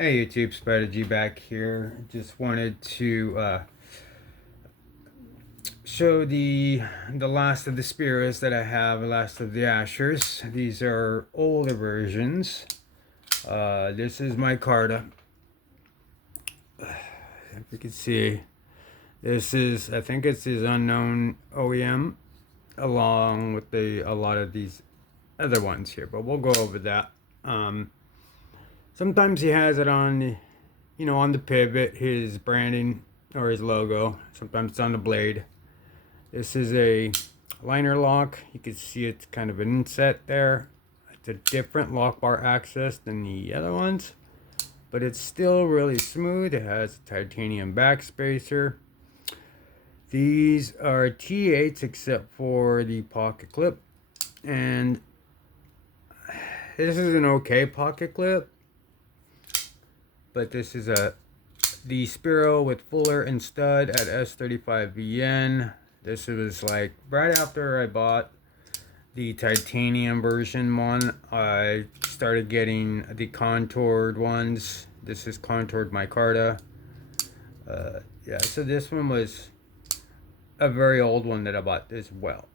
Hey YouTube, Spider G back here. Just wanted to show the last of the Spiros that I have, last of the Ashers. These are older versions. This is my Carta. If you can see, this is, I think it's his unknown OEM, along with a lot of these other ones here. But we'll go over that. Sometimes he has it on, on the pivot, his branding or his logo. Sometimes it's on the blade. This is a liner lock. You can see it's kind of an inset there. It's a different lock bar access than the other ones, but it's still really smooth. It has a titanium backspacer. These are T8s except for the pocket clip, and this is an okay pocket clip, but this is the Spiro with Fuller and stud at S35VN. This was like right after I bought the titanium version one. I started getting the contoured ones. This is contoured micarta. Yeah, so this one was a very old one that I bought as well.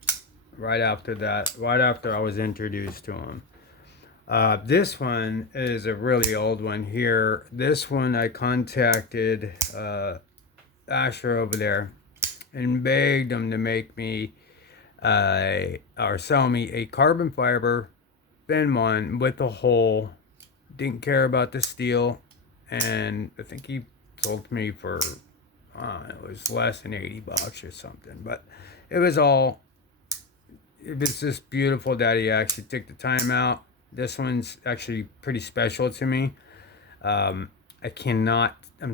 Right after that, right after I was introduced to them. This one is a really old one here. This one I contacted Asher over there and begged them to make me or sell me a carbon fiber thin one with a hole. Didn't care about the steel, and I think he sold me for it was less than $80 or something. But it was just beautiful that he actually took the time out. This one's actually pretty special to me. I'm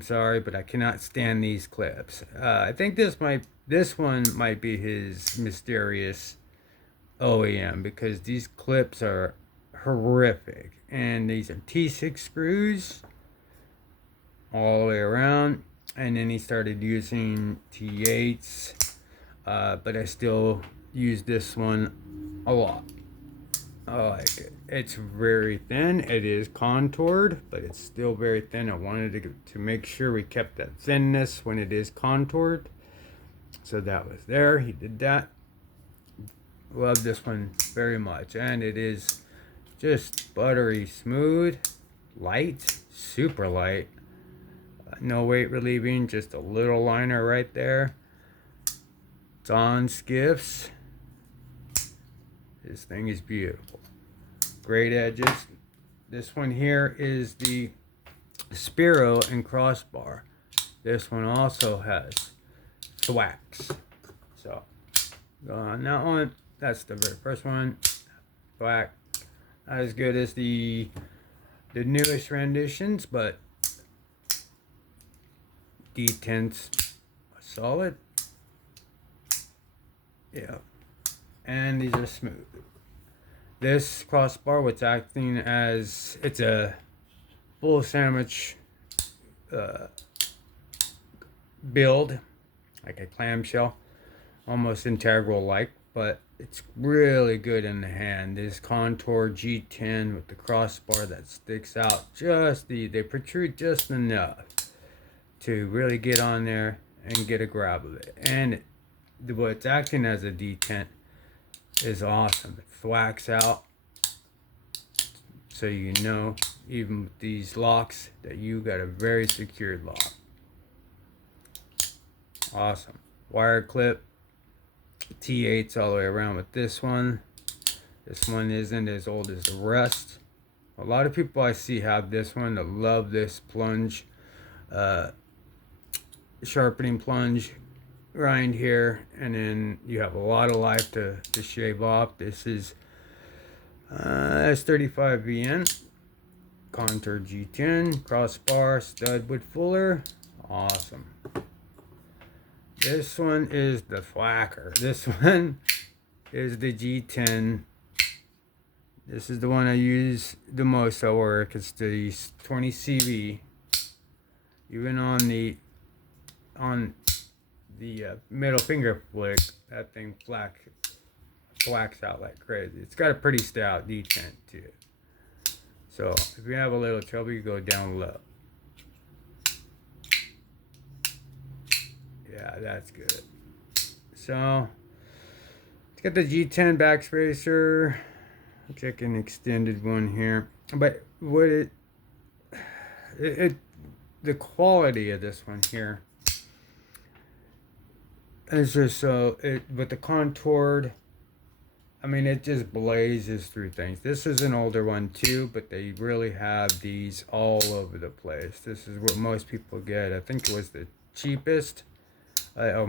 sorry, but I cannot stand these clips. I think this one might be his mysterious OEM, because these clips are horrific. And these are T6 screws all the way around. And then he started using T8s, but I still use this one a lot. I like it. It's very thin. It is contoured, but it's still very thin. I wanted to make sure we kept that thinness when it is contoured. So that was there. He did that. Love this one very much. And it is just buttery smooth, light, super light. No weight relieving, just a little liner right there. It's on skiffs. This thing is beautiful. Great edges. This one here is the Spiro and crossbar. This one also has thwacks. So go on that one. That's the very first one. Thwack. Not as good as the newest renditions, but D10's solid. Yeah. And these are smooth. This crossbar, what's acting as, it's a full sandwich build, like a clamshell, almost integral like, but it's really good in the hand. This Contour G10 with the crossbar that sticks out they protrude just enough to really get on there and get a grab of it. And what's acting as a detent is awesome. It thwacks out, so you know, even with these locks, that you got a very secured lock. Awesome. Wire clip, T8s all the way around with this one. This one isn't as old as the rest. A lot of people I see have this one. That love this plunge, sharpening plunge grind here, and then you have a lot of life to shave off. This is S35VN, Contour G10, crossbar, stud with Fuller. Awesome. This one is the Thwacker. This one is the G10. This is the one I use the most at work. It's the 20 CV. Even on the middle finger flick, that thing flacks out like crazy. It's got a pretty stout detent too. So if you have a little trouble, you go down low. Yeah, that's good. So it's got the G10 backspacer. Check an extended one here. But what it the quality of this one here is just so it with the contoured. I mean, it just blazes through things. This is an older one too, but they really have these all over the place. This is what most people get. I think it was the cheapest, the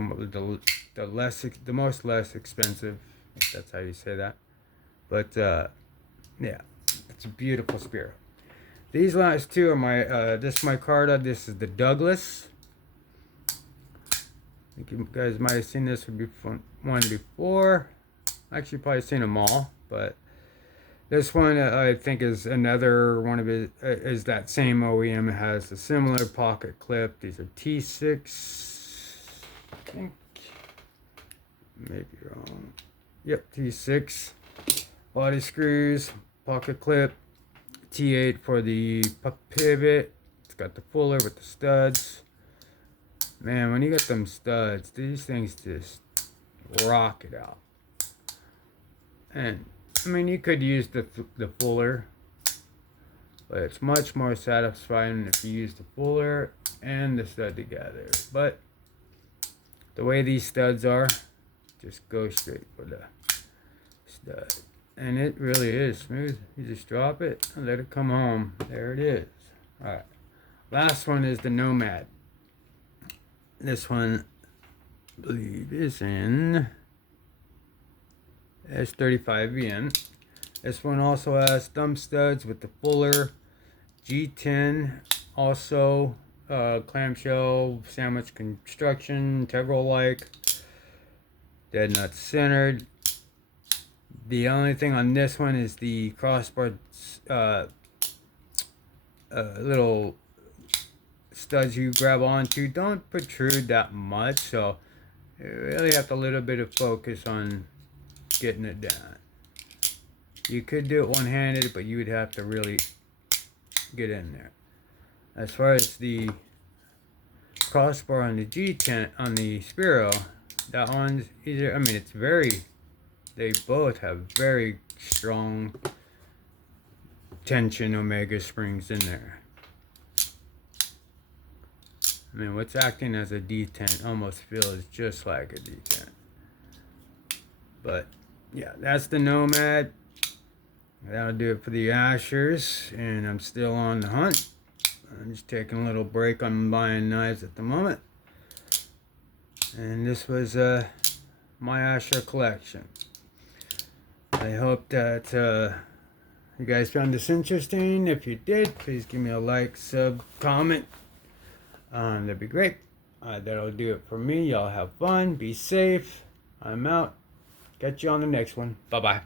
most less expensive, if that's how you say that. But yeah, it's a beautiful Spiro. These last two are my this micarta. This is the Douglas. I think you guys might have seen this one before. Actually, probably seen them all, but this one I think is another one of it. Is that same OEM. It has a similar pocket clip. These are T6. I think. Maybe wrong. Yep, T6. Body screws, pocket clip. T8 for the pivot. It's got the fuller with the studs. Man, when you got them studs, these things just rock it out. And I mean, you could use the fuller, but it's much more satisfying if you use the fuller and the stud together. But the way these studs are, just go straight for the stud. And it really is smooth. You just drop it and let it come home. There it is. Alright. Last one is the Nomad. This one, I believe, is in S35VN. This one also has thumb studs with the fuller G10. Also, clamshell, sandwich construction, integral like. Dead nut centered. The only thing on this one is the crossbar little studs you grab onto don't protrude that much, so you really have a little bit of focus on getting it down. You could do it one-handed, but you would have to really get in there. As far as the crossbar on the G10 on the Spiro, that one's easier. I mean, it's very. They both have very strong tension omega springs in there. I mean, what's acting as a D10 almost feels just like a D10. But yeah, that's the Nomad. That'll do it for the Ashers, and I'm still on the hunt. I'm just taking a little break on buying knives at the moment. And this was my Asher collection. I hope that you guys found this interesting. If you did, please give me a like, sub, comment. That'd be great. That'll do it for me. Y'all have fun. Be safe. I'm out. Catch you on the next one. Bye-bye.